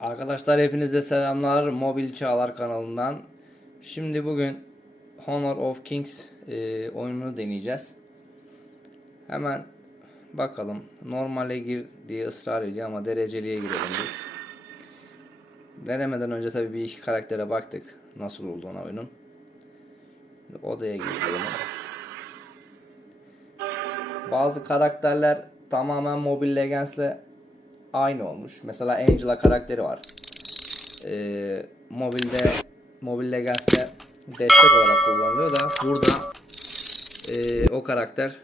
Arkadaşlar hepinize selamlar Mobil Çağlar kanalından. Şimdi bugün Honor of Kings e, oyununu deneyeceğiz. Hemen bakalım. Normale gir diye ısrar ediyor ama dereceliye girelim biz. Denemeden önce tabii bir iki karaktere baktık. Nasıl olduğuna oyunun. Şimdi odaya girelim. Bazı karakterler tamamen Mobile Legends'le aynı olmuş. Mesela Angela karakteri var. Ee, mobilde Mobile Legends'te destek olarak kullanılıyor da burada ee, o karakter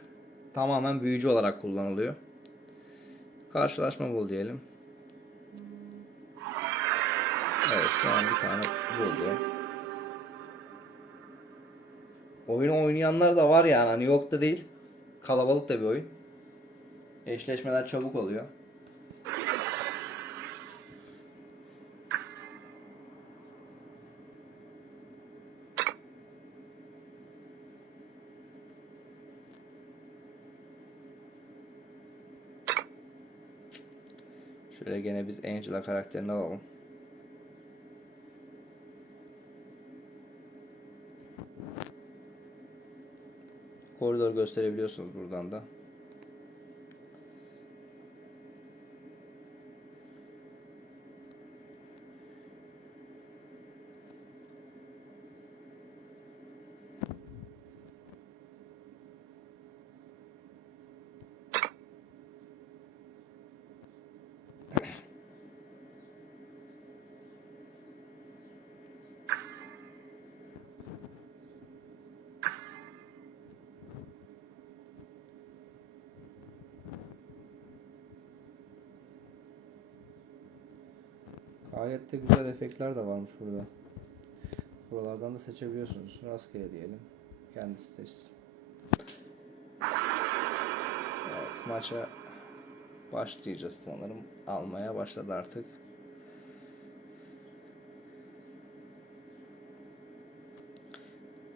tamamen büyücü olarak kullanılıyor. Karşılaşma bul diyelim. Evet şu an bir tane buldu. Oyunu oynayanlar da var yani hani yok da değil. Kalabalık da bir oyun. Eşleşmeler çabuk oluyor. Şöyle gene biz Angela karakterini alalım. Koridor gösterebiliyorsunuz buradan da. Gayet de güzel efektler de varmış burada. Buralardan da seçebiliyorsunuz. Rastgele diyelim. Kendisi seçsin. Evet maça başlayacağız sanırım. Almaya başladı artık.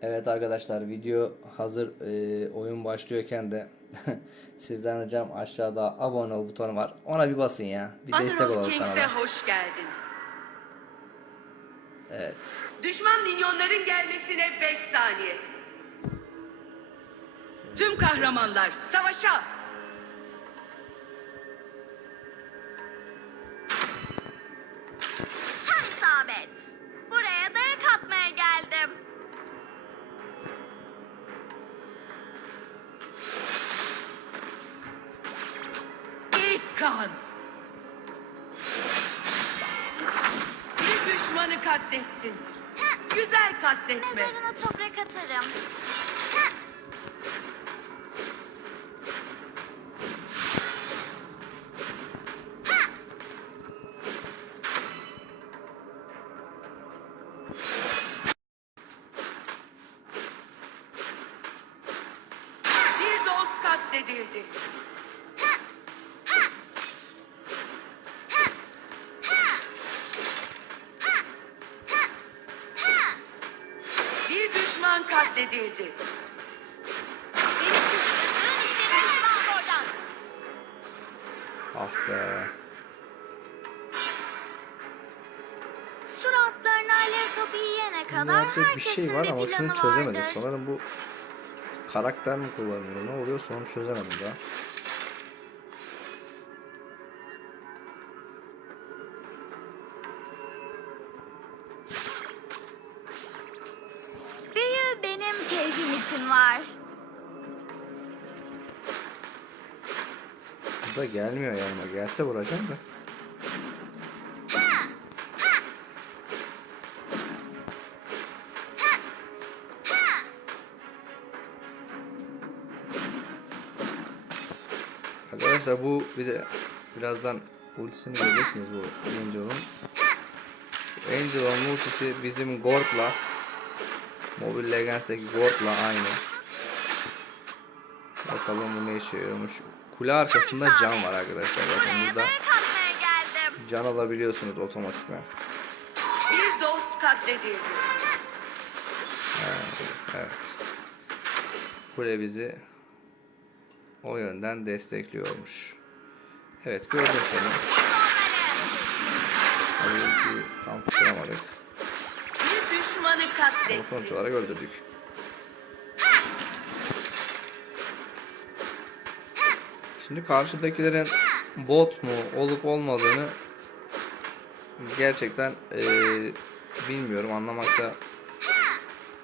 Evet arkadaşlar video hazır e, oyun başlıyorken de sizden ricam aşağıda abone ol butonu var. Ona bir basın ya. Bir destek Honor of olalım kanala. hoş geldin. Evet. Düşman minyonların gelmesine 5 saniye. Tüm kahramanlar savaşa. Tam isabet. Buraya dayak atmaya geldim. İlk kan. Düşmanı katlettin. Güzel katletme. Mezarına toprak atarım. Katledildi. Beni kızdırdığın için düşman oradan. Ah be. Suratlarına alev topu yiyene kadar Yerde bir herkesin şey var ama şunu çözemedim. vardır. Sanırım bu karakter mi kullanıyor? Ne oluyorsa onu çözemedim daha. Var. Bu da gelmiyor yanıma. Gelse vuracağım da. Arkadaşlar bu bir de birazdan ultisini göreceksiniz bu Angel'ın. Angel'ın ultisi bizim Gorg'la Mobile Legends'teki Gorg'la aynı. Bakalım bu ne işe yarıyormuş. Kule arkasında can var arkadaşlar. Bakın burada can alabiliyorsunuz otomatikman. Bir dost katledildi. Evet. Kule bizi o yönden destekliyormuş. Evet gördüm seni. Onları. Belki tam tutturamadık. Düşmanı Ama katletti. sonuç olarak öldürdük. Şimdi karşıdakilerin bot mu olup olmadığını gerçekten eee, bilmiyorum anlamakta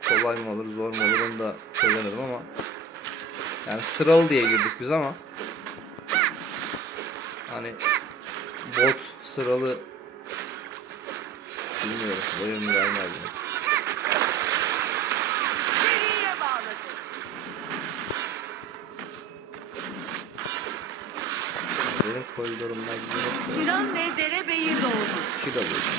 kolay mı olur zor mu olur onu da çözemedim ama yani sıralı diye girdik biz ama hani bot sıralı bilmiyorum mi vermez mi? Seriye bağladı. Benim koridorumdan gidiyor. Sinan ve derebeyi doğdu. Kill alıyorsun.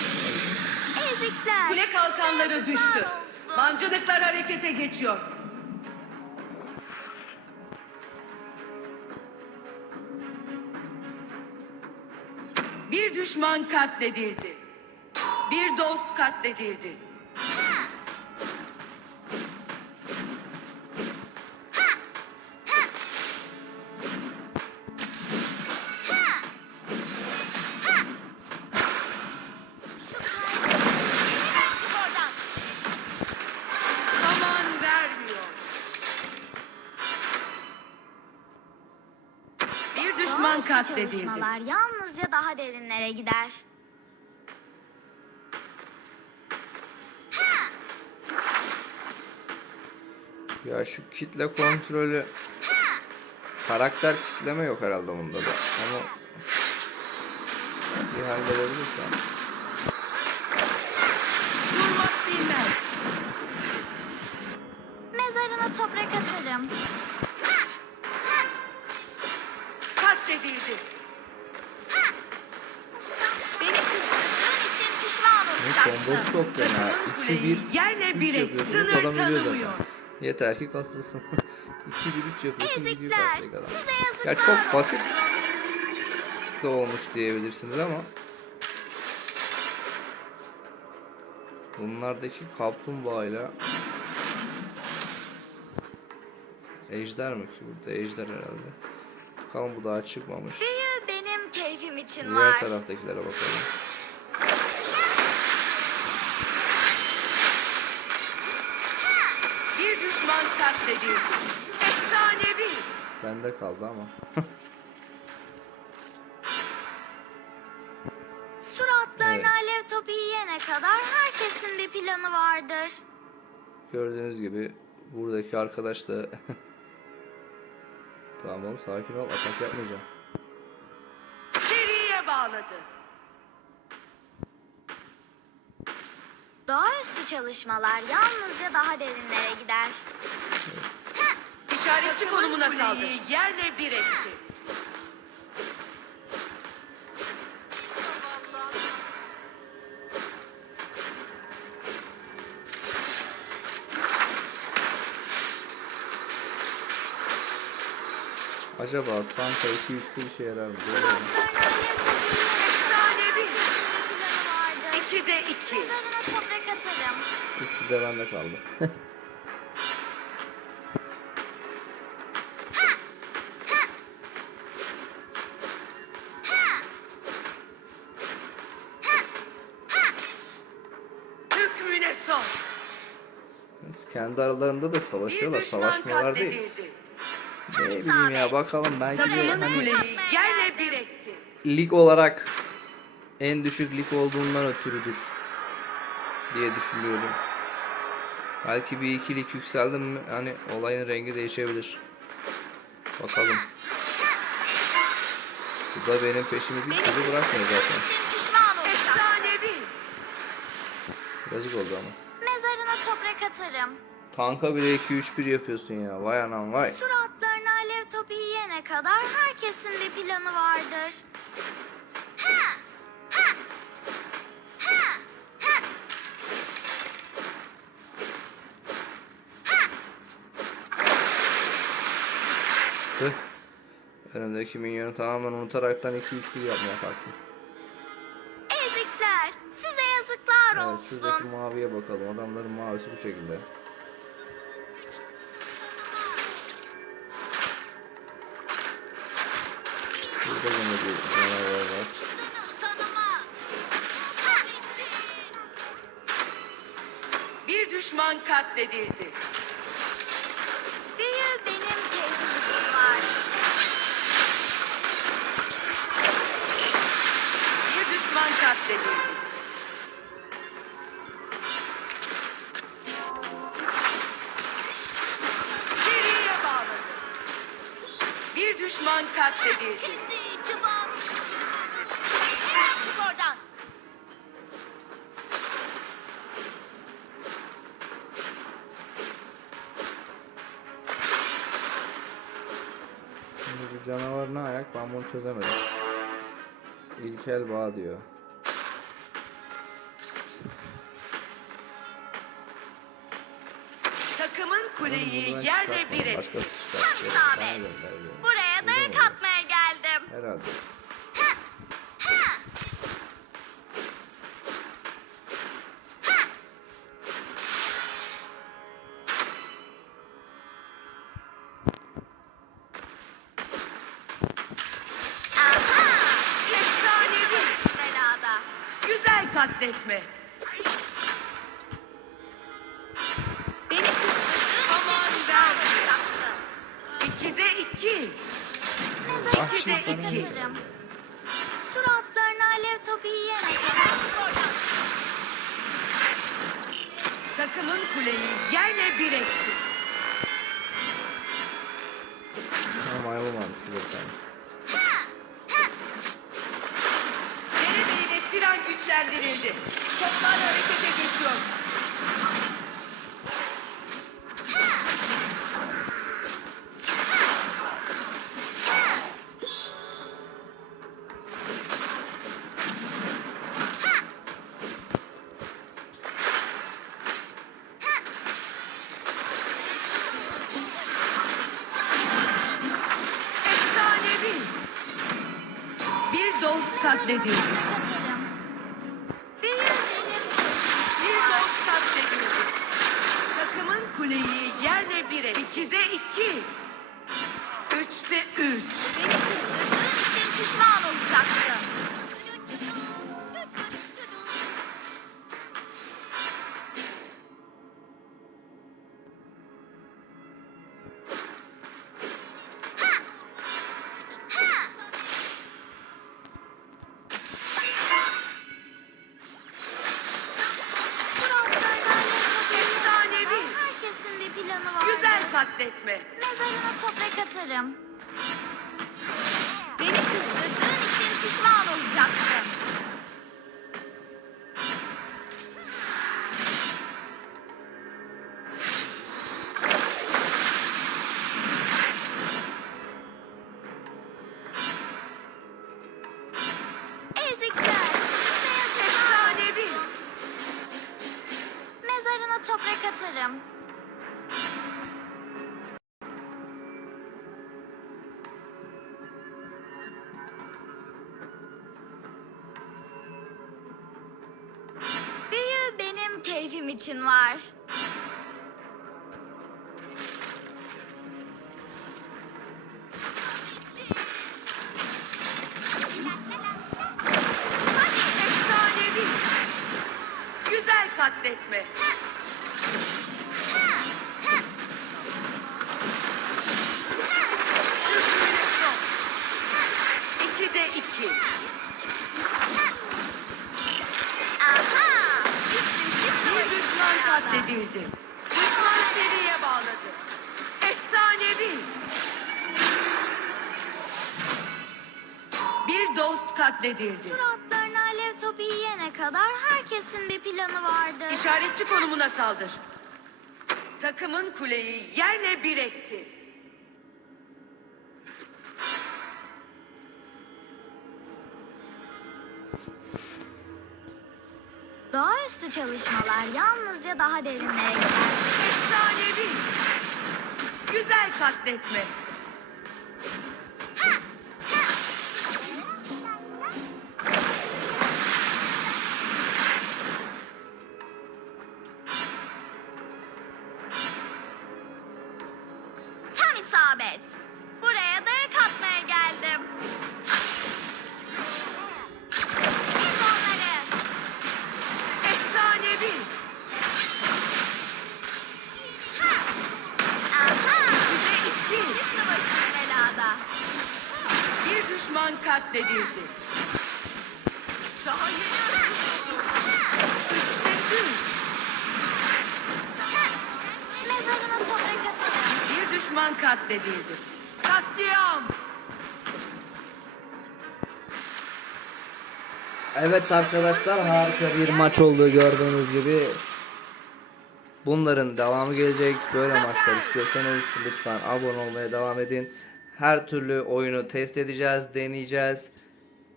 Ezikler. Kule kalkanları düştü. olsun. Mancınıklar harekete geçiyor. Bir düşman katledildi. Bir dost katledildi. Düşman katledildi. çalışmalar yalnızca daha derinlere gider. Ya şu kitle kontrolü karakter kitleme yok herhalde bunda da. Ama bir bilmez. Mezarına toprak atarım. Kombosu çok fena. Takımın 2 1 kuleyi yerle 3 bir et. Sınır tanımıyor. Yeter ki kasılsın. 2 1 3 yapıyorsun gidiyor karşıya kadar. Ya çok basit de olmuş diyebilirsiniz ama bunlardaki kaplumbağayla Ejder mi ki burada? Ejder herhalde. Bakalım bu daha çıkmamış. Büyü benim keyfim için Diğer var. taraftakilere bakalım. Bir düşman katledildi. Efsanevi. Bende kaldı ama. Suratlarına Evet. alev topu yiyene kadar herkesin bir planı vardır. Gördüğünüz gibi buradaki arkadaş da Tamam oğlum sakin ol atak yapmayacağım. Seriye bağladı. Doğaüstü çalışmalar yalnızca daha derinlere gider. İşaretçi konumuna saldır. Yerle bir etti. Acaba tanka 2-3 bir işe yarar mı? Efsanevi. Vardır. İkide iki. Toprak atarım. İkisi de bende kaldı. Kendi aralarında da savaşıyorlar. Savaşmıyorlar değil. Ne bileyim ya bakalım belki de hani lig olarak en düşük lig olduğundan ötürüdür diye düşünüyorum. Belki bir iki lig yükseldim mi hani olayın rengi değişebilir. Bakalım. Bu da benim peşimi bir türlü bırakmıyor zaten. Yazık oldu ama. Mezarına toprak atarım. Tanka bile 2-3-1 yapıyorsun ya. Vay anam vay. Suratlarına alev topu yiyene kadar herkesin bir planı vardır. Önümdeki minyonu tamamen unutaraktan 2-3 kul yapmaya kalktım. Ezikler! Size yazıklar evet, olsun. Şuradaki maviye bakalım. Adamların mavisi bu şekilde. Burada yine bir canavar var. Bir düşman katledildi. Düşman katledildi. Seriye bağladı. Bir düşman katledildi. Kendi çubuk. Çık oradan. Şimdi bu canavar ne ayak ben bunu çözemedim. İlkel bağ diyor. Buradan yerle bir. Başkası Tam isabet. Buraya dayak atmaya geldim. Herhalde. İkide iki. İkide iki. atarım. Suratlarına alev topu. Takımın kuleyi yerle bir etti. Maymun varmış şurada bir tane. Derebeyi ve Tiran güçlendirildi. Toplar harekete geçiyor. Büyü benim Bir dost katledildi. Takımın kuleyi yerle bire. İkide iki. Güzel katletme. Mezarına toprak atarım. Beni kızdırdığın için pişman olacaksın. Keyfim için var. Katledildi. Suratlarına alev topu yiyene kadar herkesin bir planı vardı. İşaretçi konumuna saldır. Takımın kuleyi yerle bir etti. Doğaüstü çalışmalar yalnızca daha derinlere gider. Efsanevi. Güzel katletme. isabet. Buraya da katmaya geldim. Çek onları. Efsanevi. Ha. Aha. Size iki. Şimdi başım belada. Bir düşman katledildi. Ha. Düşman katledildi. Katliam. Evet arkadaşlar harika bir maç oldu gördüğünüz gibi. Bunların devamı gelecek. Böyle maçlar istiyorsanız lütfen abone olmaya devam edin. Her türlü oyunu test edeceğiz, deneyeceğiz.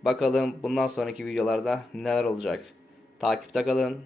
Bakalım bundan sonraki videolarda neler olacak. Takipte kalın.